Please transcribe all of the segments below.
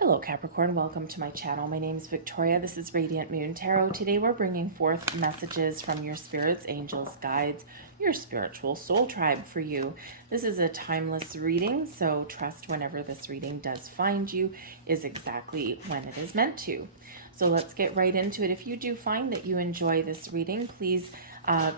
Hello Capricorn, welcome to my channel. My name is Victoria. This is Radiant Moon Tarot. Today we're bringing forth messages from your spirits, angels, guides, your spiritual soul tribe for you. This is a timeless reading, so trust whenever this reading does find you is exactly when it is meant to. So let's get right into it. If you do find that you enjoy this reading, please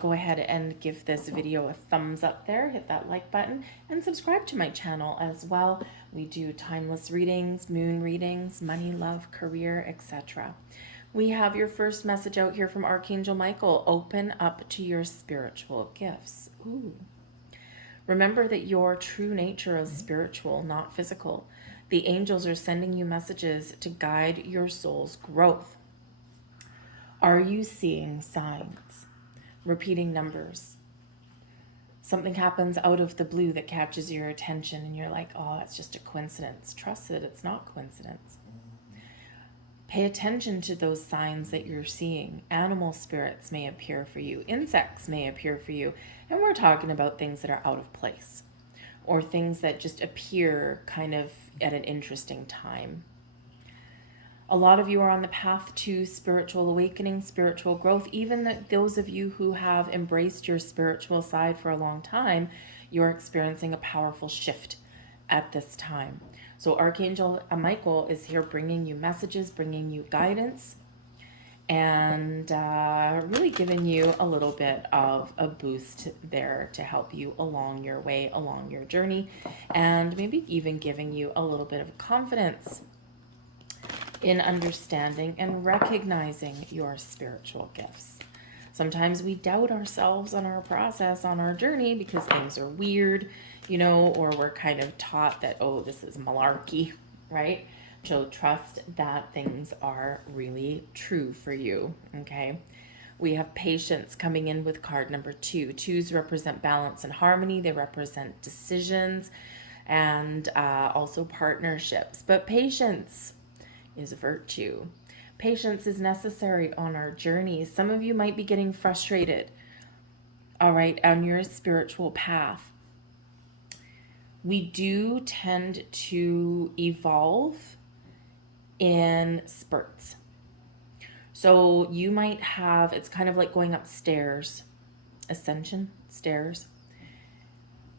go ahead and give this video a thumbs up there, hit that like button, and subscribe to my channel as well. We do timeless readings, moon readings, money, love, career, etc. We have your first message out here from Archangel Michael. Open up to your spiritual gifts. Ooh. Remember that your true nature is spiritual, not physical. The angels are sending you messages to guide your soul's growth. Are you seeing signs? Repeating numbers. Something happens out of the blue that catches your attention and you're like, oh, it's just a coincidence. Trust that it's not coincidence. Pay attention to those signs that you're seeing. Animal spirits may appear for you. Insects may appear for you. And we're talking about things that are out of place or things that just appear kind of at an interesting time. A lot of you are on the path to spiritual awakening, spiritual growth. Even those of you who have embraced your spiritual side for a long time, you're experiencing a powerful shift at this time. So Archangel Michael is here bringing you messages, bringing you guidance, and really giving you a little bit of a boost there to help you along your way, along your journey, and maybe even giving you a little bit of confidence in understanding and recognizing your spiritual gifts. Sometimes we doubt ourselves on our process, on our journey, because things are weird, or we're kind of taught that, oh, this is malarkey, right? So trust that things are really true for you, okay? We have patience coming in with card number 2. 2s represent balance and harmony. They represent decisions and also partnerships. But patience is a virtue. Patience is necessary on our journey. Some of you might be getting frustrated, all right, on your spiritual path. We do tend to evolve in spurts. So you might have, it's kind of like going upstairs, ascension, stairs.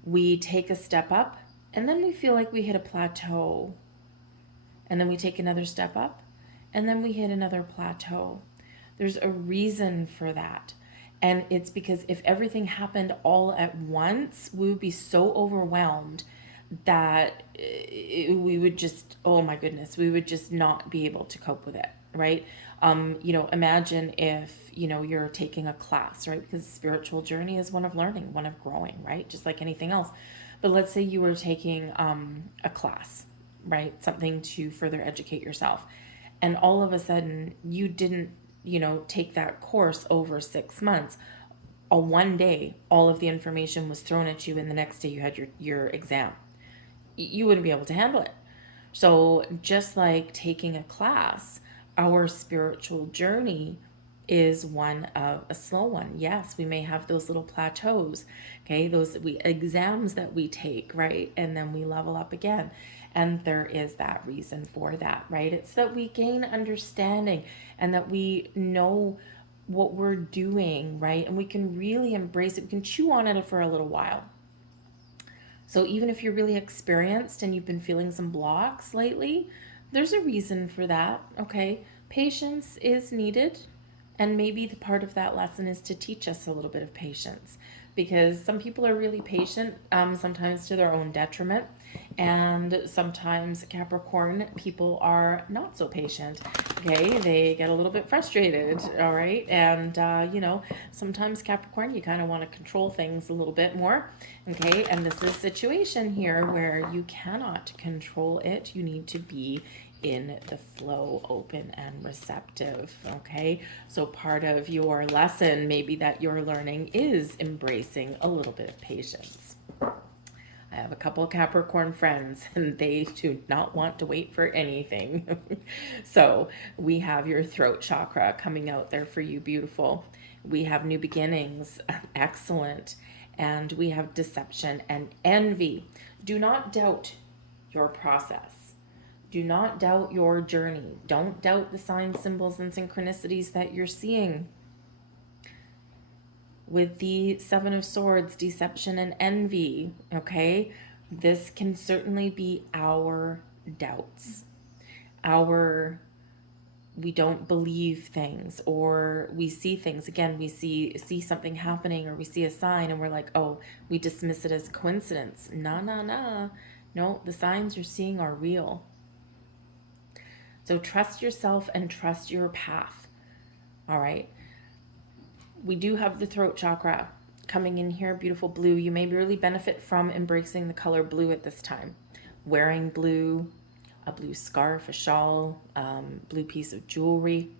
We take a step up and then we feel like we hit a plateau. And then we take another step up, and then we hit another plateau. There's a reason for that. And it's because if everything happened all at once, we would be so overwhelmed that we would just, oh my goodness, we would just not be able to cope with it, right? Imagine if, you're taking a class, right? Because spiritual journey is one of learning, one of growing, right? Just like anything else. But let's say you were taking a class, right? Something to further educate yourself. And all of a sudden you didn't, take that course over 6 months. One day, all of the information was thrown at you and the next day you had your exam. You wouldn't be able to handle it. So just like taking a class, our spiritual journey is one of a slow one. Yes, we may have those little plateaus, okay, those exams that we take, right? And then we level up again. And there is that reason for that, right? It's that we gain understanding and that we know what we're doing, right? And we can really embrace it. We can chew on it for a little while. So even if you're really experienced and you've been feeling some blocks lately, there's a reason for that, okay? Patience is needed. And maybe the part of that lesson is to teach us a little bit of patience, because some people are really patient, sometimes to their own detriment. And sometimes Capricorn people are not so patient, okay? They get a little bit frustrated, all right? And, sometimes Capricorn, you kind of want to control things a little bit more, okay? And this is a situation here where you cannot control it. You need to be in the flow, open and receptive, okay? So part of your lesson maybe that you're learning is embracing a little bit of patience. I have a couple of Capricorn friends and they do not want to wait for anything. So we have your throat chakra coming out there for you, beautiful. We have new beginnings, excellent. And we have deception and envy. Do not doubt your process. Do not doubt your journey. Don't doubt the signs, symbols, and synchronicities that you're seeing. With the Seven of Swords, deception and envy, okay? This can certainly be our doubts. We don't believe things, or we see things. Again, we see something happening, or we see a sign and we're like, oh, we dismiss it as coincidence. No, the signs you're seeing are real. So trust yourself and trust your path. All right. We do have the throat chakra coming in here, beautiful blue. You may really benefit from embracing the color blue at this time. Wearing blue, a blue scarf, a shawl, blue piece of jewelry.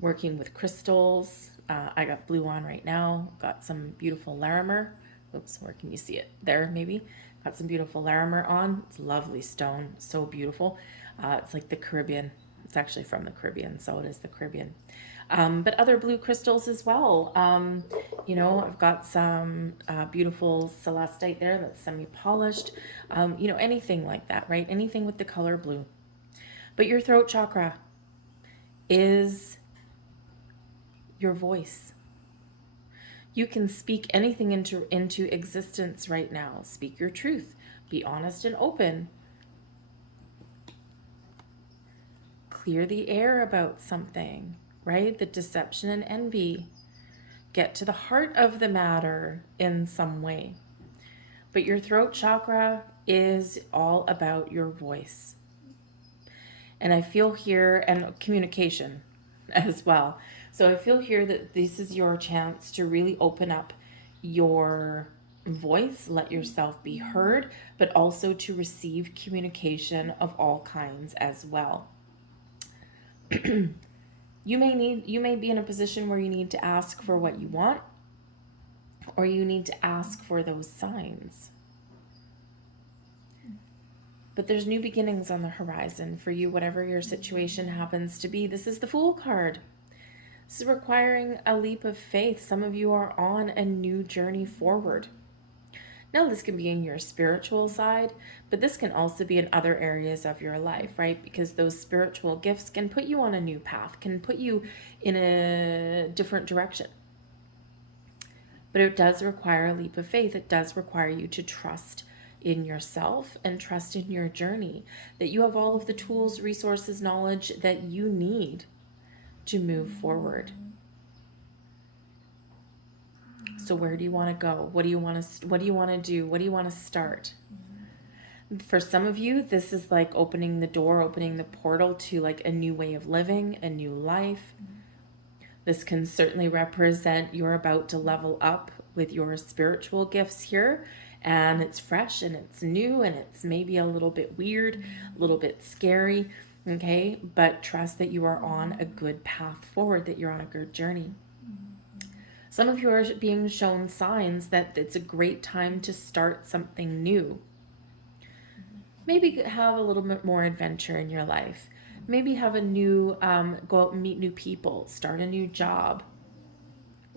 Working with crystals. I got blue on right now. Got some beautiful Larimer. Oops, where can you see it? There, maybe. Got some beautiful Larimer on. It's a lovely stone, so beautiful. It's like the Caribbean. It's actually from the Caribbean, so it is the Caribbean. But other blue crystals as well. I've got some beautiful celestite there that's semi-polished. Anything like that, right? Anything with the color blue. But your throat chakra is your voice. You can speak anything into existence right now. Speak your truth. Be honest and open. Clear the air about something, right? The deception and envy. Get to the heart of the matter in some way. But your throat chakra is all about your voice. And I feel here, and communication as well. So I feel here that this is your chance to really open up your voice, let yourself be heard, but also to receive communication of all kinds as well. You may be in a position where you need to ask for what you want, or you need to ask for those signs. But there's new beginnings on the horizon for you, whatever your situation happens to be. This is the Fool card. This is requiring a leap of faith. Some of you are on a new journey forward. Now, this can be in your spiritual side, but this can also be in other areas of your life, right? Because those spiritual gifts can put you on a new path, can put you in a different direction. But it does require a leap of faith. It does require you to trust in yourself and trust in your journey, that you have all of the tools, resources, knowledge that you need to move forward. So where do you want to go? What do you want to do? What do you want to start? For some of you, this is like opening the door, opening the portal to like a new way of living, a new life. This can certainly represent you're about to level up with your spiritual gifts here, and it's fresh and it's new and it's maybe a little bit weird, a little bit scary, okay? But trust that you are on a good path forward, that you're on a good journey. Some of you are being shown signs that it's a great time to start something new. Maybe have a little bit more adventure in your life. Maybe have a new, go out and meet new people, start a new job.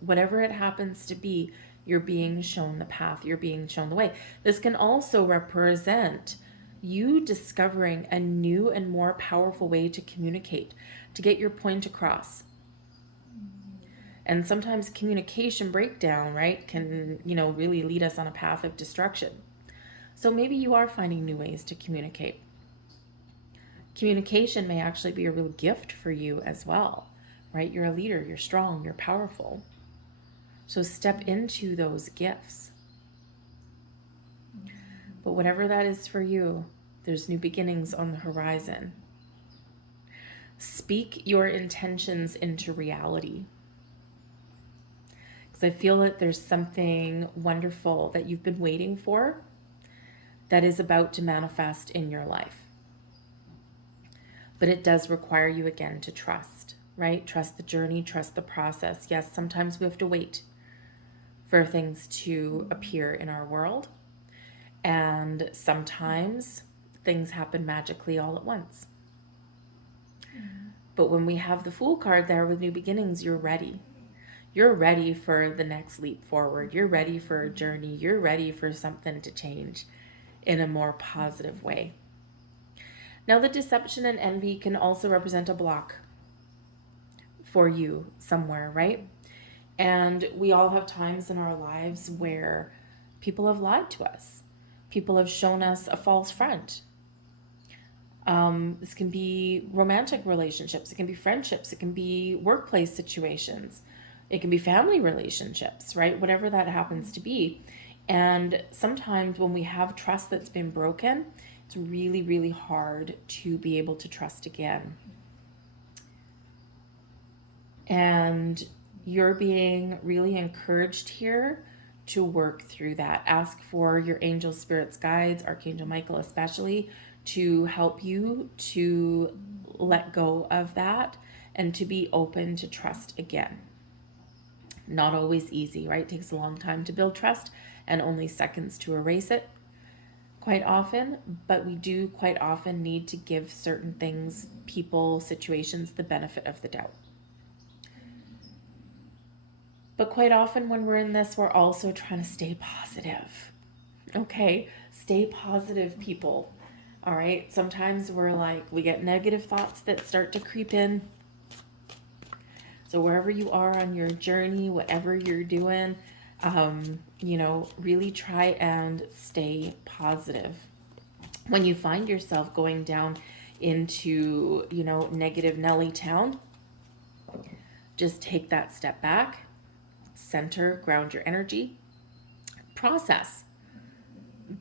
Whatever it happens to be, you're being shown the path, you're being shown the way. This can also represent you discovering a new and more powerful way to communicate, to get your point across. And sometimes communication breakdown, right, can, really lead us on a path of destruction. So maybe you are finding new ways to communicate. Communication may actually be a real gift for you as well, right? You're a leader, you're strong, you're powerful. So step into those gifts. But whatever that is for you, there's new beginnings on the horizon. Speak your intentions into reality. Because I feel that there's something wonderful that you've been waiting for that is about to manifest in your life. But it does require you again to trust, right? Trust the journey, trust the process. Yes, sometimes we have to wait for things to appear in our world. And sometimes things happen magically all at once. But when we have the Fool card there with new beginnings, you're ready. You're ready for the next leap forward. You're ready for a journey. You're ready for something to change. in a more positive way. Now, the deception and envy can also represent a block for you somewhere, right? And we all have times in our lives where people have lied to us. People have shown us a false front. This can be romantic relationships, it can be friendships, it can be workplace situations, it can be family relationships, right? Whatever that happens to be. And sometimes when we have trust that's been broken, it's really, really hard to be able to trust again. And you're being really encouraged here to work through that. Ask for your angel spirits, guides, Archangel Michael especially, to help you to let go of that and to be open to trust again. Not always easy, right? It takes a long time to build trust and only seconds to erase it quite often, but we do quite often need to give certain things, people, situations, the benefit of the doubt. But quite often when we're in this, we're also trying to stay positive. Okay? Stay positive, people. All right? Sometimes we get negative thoughts that start to creep in. So wherever you are on your journey, whatever you're doing, really try and stay positive. When you find yourself going down into, negative Nelly town, just take that step back, center, ground your energy, process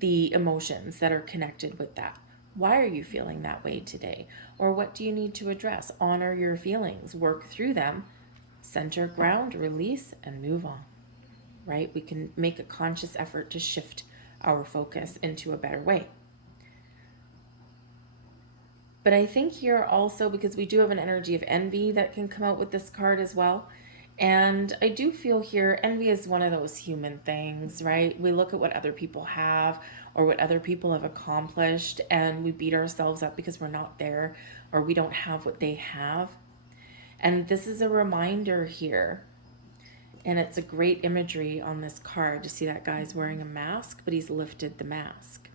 the emotions that are connected with that. Why are you feeling that way today? Or what do you need to address? Honor your feelings, work through them, center, ground, release, and move on, right? We can make a conscious effort to shift our focus into a better way. But I think here also, because we do have an energy of envy that can come out with this card as well. And I do feel here, envy is one of those human things, right? We look at what other people have or what other people have accomplished and we beat ourselves up because we're not there or we don't have what they have. And this is a reminder here. And it's a great imagery on this card to see that guy's wearing a mask, but he's lifted the mask.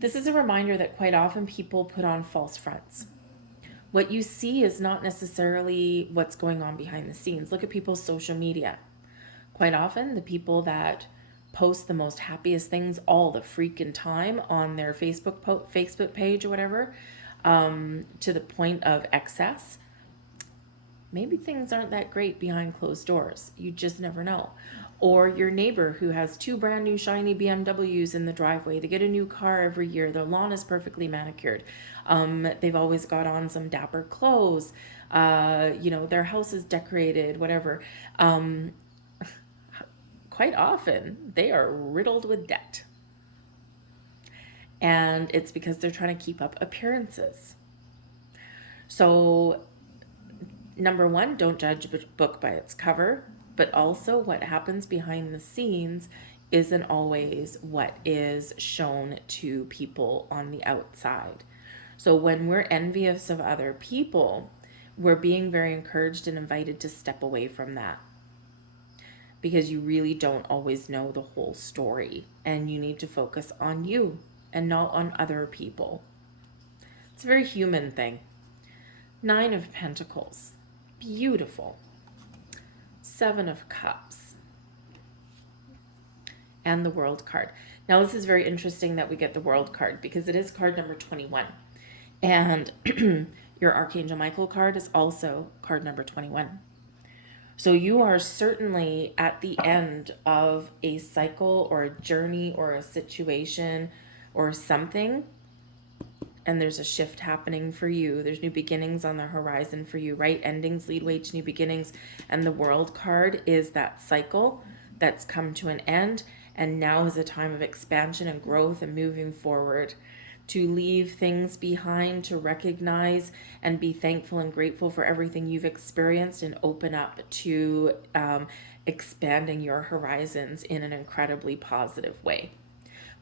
This is a reminder that quite often people put on false fronts. What you see is not necessarily what's going on behind the scenes. Look at people's social media. Quite often, the people that post the most happiest things all the freaking time on their Facebook page or whatever, to the point of excess, maybe things aren't that great behind closed doors. You just never know. Or your neighbor who has 2 brand new shiny BMWs in the driveway. They get a new car every year. Their lawn is perfectly manicured. They've always got on some dapper clothes. Their house is decorated, whatever. Quite often, they are riddled with debt. And it's because they're trying to keep up appearances. So, number one, don't judge a book by its cover. But also what happens behind the scenes isn't always what is shown to people on the outside. So when we're envious of other people, we're being very encouraged and invited to step away from that. Because you really don't always know the whole story. And you need to focus on you and not on other people. It's a very human thing. 9 of Pentacles. Beautiful. 7 of Cups, and the World card. Now this is very interesting that we get the World card because it is card number 21. And your Archangel Michael card is also card number 21. So you are certainly at the end of a cycle or a journey or a situation or something. And there's a shift happening for you. There's new beginnings on the horizon for you, right? Endings lead way to new beginnings. And the World card is that cycle that's come to an end. And now is a time of expansion and growth and moving forward, to leave things behind, to recognize and be thankful and grateful for everything you've experienced and open up to expanding your horizons in an incredibly positive way.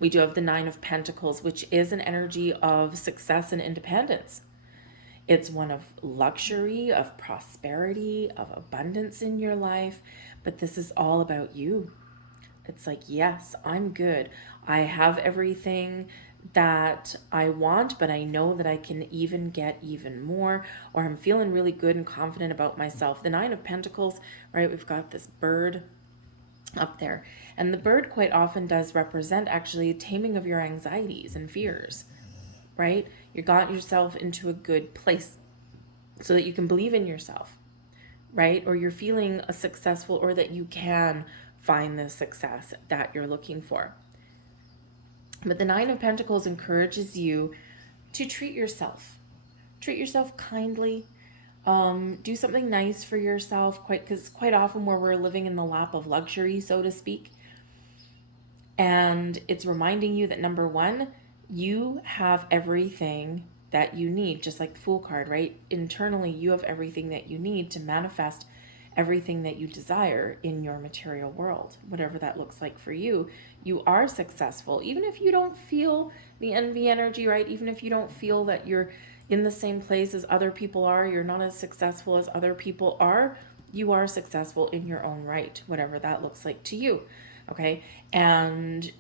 We do have the 9 of Pentacles, which is an energy of success and independence. It's one of luxury, of prosperity, of abundance in your life, but this is all about you. It's like, yes, I'm good. I have everything that I want, but I know that I can even get even more, or I'm feeling really good and confident about myself. The Nine of Pentacles, right? We've got this bird up there. And the bird quite often does represent actually taming of your anxieties and fears, right? You got yourself into a good place so that you can believe in yourself, right? Or you're feeling a successful, or that you can find the success that you're looking for. But the Nine of Pentacles encourages you to treat yourself. Treat yourself kindly. Do something nice for yourself, because quite often where we're living in the lap of luxury, so to speak, and it's reminding you that number one, you have everything that you need, just like the Fool card, right? Internally, you have everything that you need to manifest everything that you desire in your material world, whatever that looks like for you. You are successful, even if you don't feel the envy energy, right? Even if you don't feel that you're in the same place as other people are, you're not as successful as other people are, you are successful in your own right, whatever that looks like to you. Okay. And,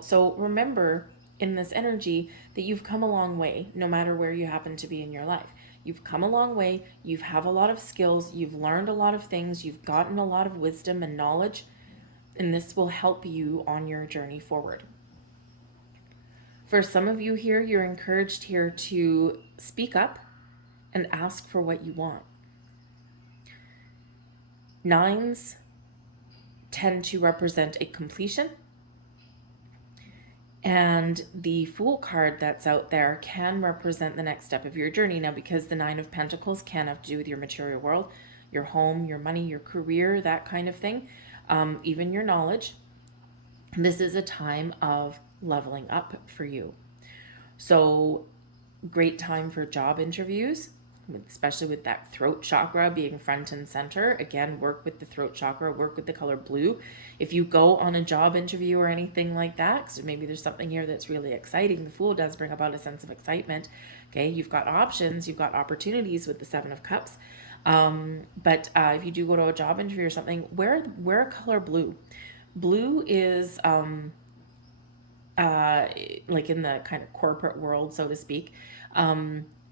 so remember in this energy that you've come a long way, no matter where you happen to be in your life. You've come a long way. You have a lot of skills. You've learned a lot of things. You've gotten a lot of wisdom and knowledge. And this will help you on your journey forward. For some of you here, you're encouraged here to speak up and ask for what you want. Nines tend to represent a completion. And the Fool card that's out there can represent the next step of your journey. Now, because the Nine of Pentacles can have to do with your material world, your home, your money, your career, that kind of thing, even your knowledge, this is a time of leveling up for you. So, great time for job interviews, especially with that throat chakra being front and center. Again, work with the throat chakra, work with the color blue. If you go on a job interview or anything like that, so maybe there's something here that's really exciting. The Fool does bring about a sense of excitement. Okay, you've got options, you've got opportunities with the Seven of Cups. But if you do go to a job interview or something, wear a color blue. Blue is like in the kind of corporate world, so to speak.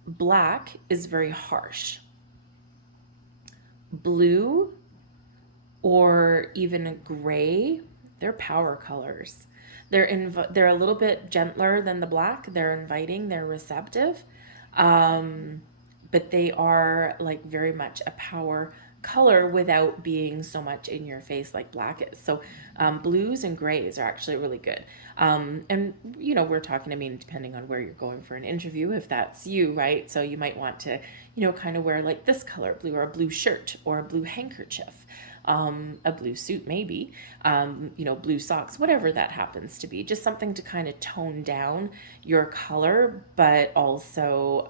Black is very harsh. Blue or even gray, they're power colors. They're a little bit gentler than the black. They're inviting, they're receptive. But they are like very much a power color without being so much in your face like black is. So blues and grays are actually really good. And we're talking, depending on where you're going for an interview, if that's you, right? So you might want to, kind of wear like this color blue, or a blue shirt, or a blue handkerchief. A blue suit maybe, blue socks, whatever that happens to be, just something to kind of tone down your color, but also,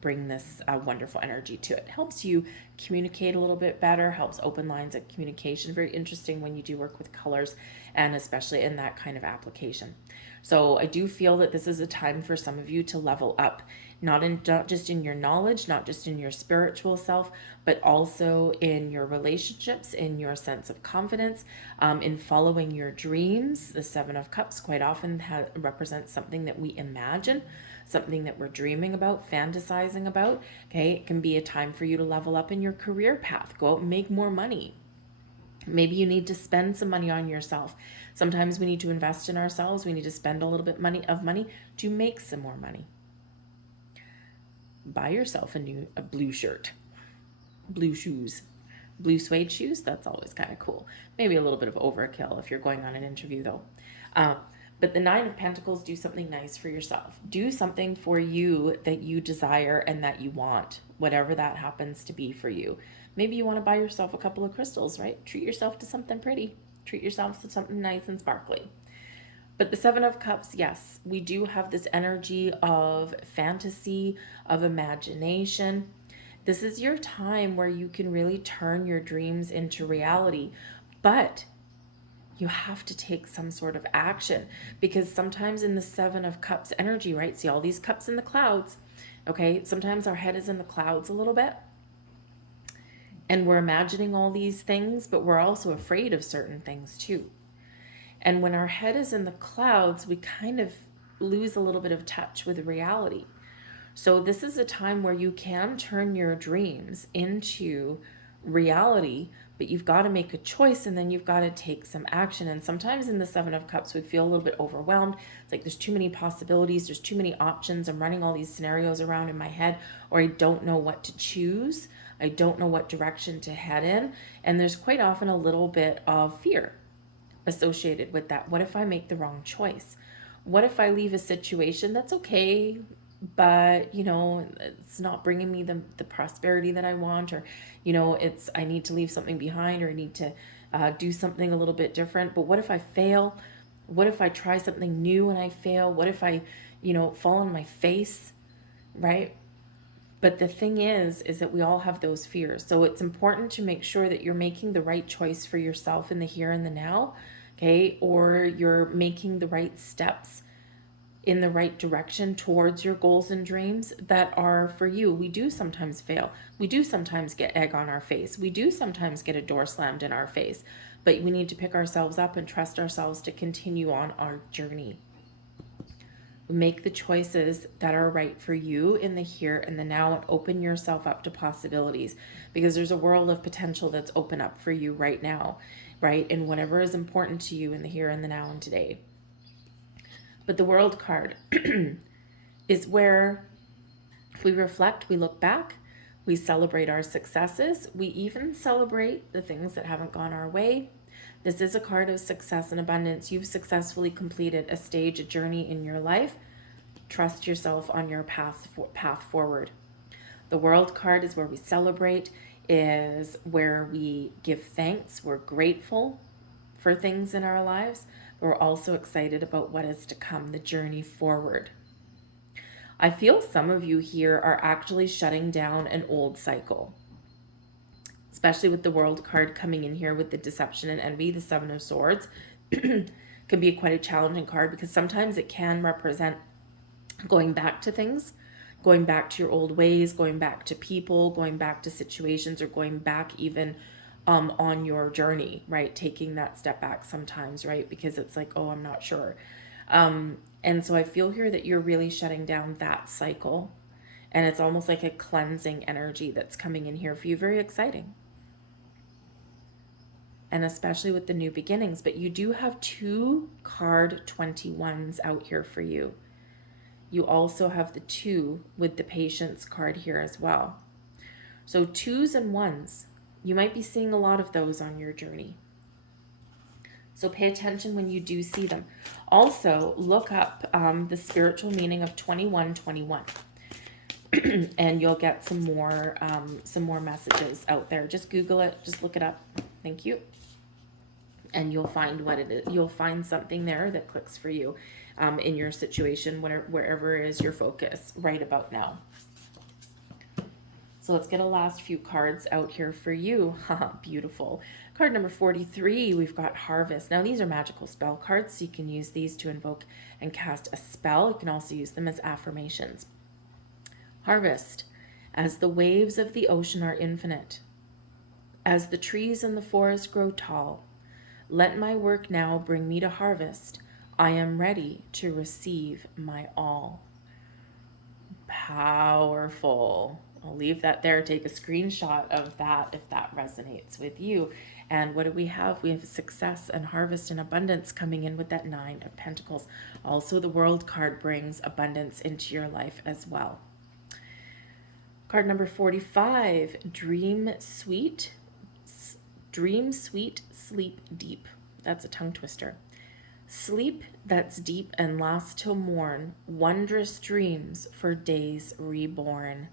bring this wonderful energy to it. Helps you communicate a little bit better, helps open lines of communication. Very interesting when you do work with colors, and especially in that kind of application. So I do feel that this is a time for some of you to level up, not just in your knowledge, not just in your spiritual self, but also in your relationships, in your sense of confidence, in following your dreams. The Seven of Cups quite often represents something that we imagine, something that we're dreaming about, fantasizing about. Okay, it can be a time for you to level up in your career path, go out and make more money. Maybe you need to spend some money on yourself. Sometimes we need to invest in ourselves. We need to spend a little bit of money to make some more money. Buy yourself a blue shirt, blue shoes, blue suede shoes. That's always kind of cool. Maybe a little bit of overkill if you're going on an interview though. But the Nine of Pentacles, do something nice for yourself. Do something for you that you desire and that you want, whatever that happens to be for you. Maybe you want to buy yourself a couple of crystals, right? Treat yourself to something pretty. Treat yourself to something nice and sparkly. But the Seven of Cups, yes, we do have this energy of fantasy, of imagination. This is your time where you can really turn your dreams into reality. But you have to take some sort of action, because sometimes in the Seven of Cups energy, right? See all these cups in the clouds, okay? Sometimes our head is in the clouds a little bit. And we're imagining all these things, but we're also afraid of certain things too. And when our head is in the clouds, we kind of lose a little bit of touch with reality. So this is a time where you can turn your dreams into reality, but you've got to make a choice and then you've got to take some action. And sometimes in the Seven of Cups, we feel a little bit overwhelmed. It's like there's too many possibilities, there's too many options. I'm running all these scenarios around in my head, or I don't know what to choose. I don't know what direction to head in. And there's quite often a little bit of fear associated with that. What if I make the wrong choice? What if I leave a situation that's okay, but it's not bringing me the prosperity that I want, or I need to leave something behind, or I need to do something a little bit different. But what if I fail? What if I try something new and I fail? What if I fall on my face, right? But the thing is that we all have those fears. So it's important to make sure that you're making the right choice for yourself in the here and the now, okay? Or you're making the right steps in the right direction towards your goals and dreams that are for you. We do sometimes fail. We do sometimes get egg on our face. We do sometimes get a door slammed in our face. But we need to pick ourselves up and trust ourselves to continue on our journey. Make the choices that are right for you in the here and the now, and open yourself up to possibilities, because there's a world of potential that's open up for you right now, right? And whatever is important to you in the here and the now and today. But the World card is where we reflect, we look back, we celebrate our successes, we even celebrate the things that haven't gone our way. This is a card of success and abundance. You've successfully completed a stage, a journey in your life. Trust yourself on your path forward. The World card is where we celebrate, is where we give thanks. We're grateful for things in our lives. We're also excited about what is to come, the journey forward. I feel some of you here are actually shutting down an old cycle, especially with the World card coming in here with the deception and envy, the Seven of Swords. Could be quite a challenging card, because sometimes it can represent going back to things, going back to your old ways, going back to people, going back to situations, or going back even on your journey, right? Taking that step back sometimes, right? Because it's like, oh, I'm not sure. And so I feel here that you're really shutting down that cycle, and it's almost like a cleansing energy that's coming in here for you. Very exciting. And especially with the new beginnings. But you do have 2 card 21s out here for you. You also have the 2 with the Patience card here as well. So 2s and 1s, you might be seeing a lot of those on your journey. So pay attention when you do see them. Also, look up the spiritual meaning of 2121. And you'll get some more messages out there. Just Google it, just look it up. Thank you. And you'll find what it is. You'll find something there that clicks for you in your situation, wherever is your focus right about now. So let's get a last few cards out here for you. Beautiful. Card number 43, we've got Harvest. Now these are magical spell cards, so you can use these to invoke and cast a spell. You can also use them as affirmations. Harvest. As the waves of the ocean are infinite, as the trees in the forest grow tall, let my work now bring me to harvest. I am ready to receive my all. Powerful. I'll leave that there. Take a screenshot of that if that resonates with you. And what do we have? We have success and harvest and abundance coming in with that 9 of Pentacles. Also, the World card brings abundance into your life as well. Card number 45, Dream Sweet, Sleep Deep. That's a tongue twister. Sleep that's deep and lasts till morn, wondrous dreams for days reborn.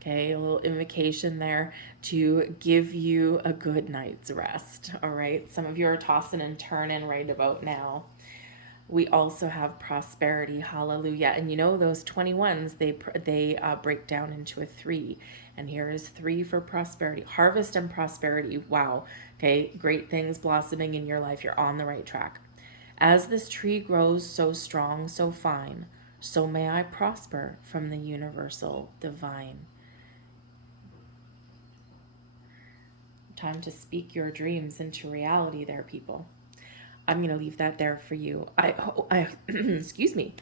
Okay, a little invocation there to give you a good night's rest. All right, some of you are tossing and turning right about now. We also have prosperity, hallelujah. And you know those 21s, they break down into a 3. And here is 3 for prosperity. Harvest and prosperity, wow. Okay, great things blossoming in your life. You're on the right track. As this tree grows so strong, so fine, so may I prosper from the universal divine. Time to speak your dreams into reality there, people. I'm going to leave that there for you. Excuse me.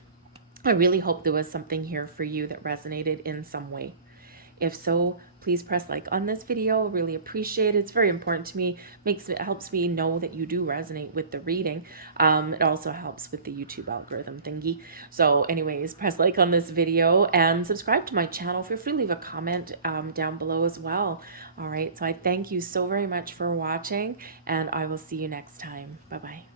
I really hope there was something here for you that resonated in some way. If so, please press like on this video. Really appreciate it. It's very important to me. It helps me know that you do resonate with the reading. It also helps with the YouTube algorithm thingy. So anyways, press like on this video and subscribe to my channel. Feel free to leave a comment down below as well. All right, so I thank you so very much for watching, and I will see you next time. Bye-bye.